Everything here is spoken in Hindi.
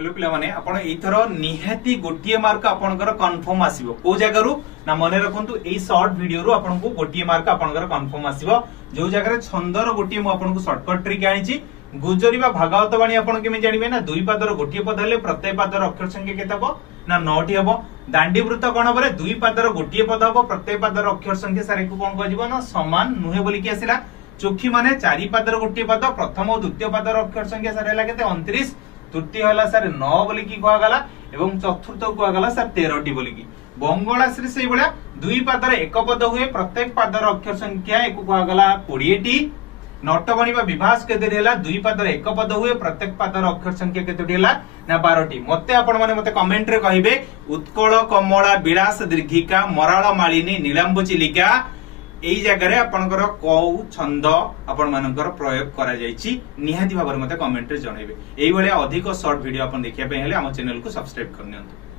हेलो पिला माने आपण एथर निहाती गोटिए मार्क आपनकर कंफर्म आसीबो को जगह रु ना मने रखंतु एई शॉर्ट वीडियो रु आपन को गोटिए मार्क आपनकर कंफर्म आसीबो जो जगह रे छंदर गोटिए मु आपन को शॉर्टकट ट्रिक आनिची गुजरी बा भागवत वाणी आपन केमे जानिबे ना दुई पादर गोटिए पद हेले प्रत्येक पादर अक्षर संख्या केते हबो ना 9टी हबो दांडी वृत्त कोन हबरे दुई पादर गोटिए पद हबो प्रत्येक पादर अक्षर संख्या सारे को कोन कहजिबो ना समान नुहे बोली कि आसिला चोखी माने चारि पादर गोटिए पद प्रथम और द्वितीय पादर अक्षर संख्या सारे हला केते 29 तृतीय हला सर 9 बोली की कहा गला एवं चतुर्थ कहा गला सर 13टी बोली की बंगला श्री से बळा दुई पादर एक पद हुए प्रत्येक पादर अक्षर संख्या एक कहा गला 20टी नटबणी बा विभास केते हेला दुई पादर एक पद हुए प्रत्येक पादर अक्षर संख्या केते हेला ना 12टी मते आपण माने मते कमेंट रे कहिबे उत्कल कमला विलास दीर्घिका मराळ मालिनी नीलांबु चिलिका एई जगह रे आपनकर कौ छंद आपण मानकर प्रयोग करा जायछि निहाती भाबर मते कमेंट रे जणाइबे एई भले अधिक शॉर्ट वीडियो आपण देखिया पे हेले हम चैनल को सब्सक्राइब करनियंतु।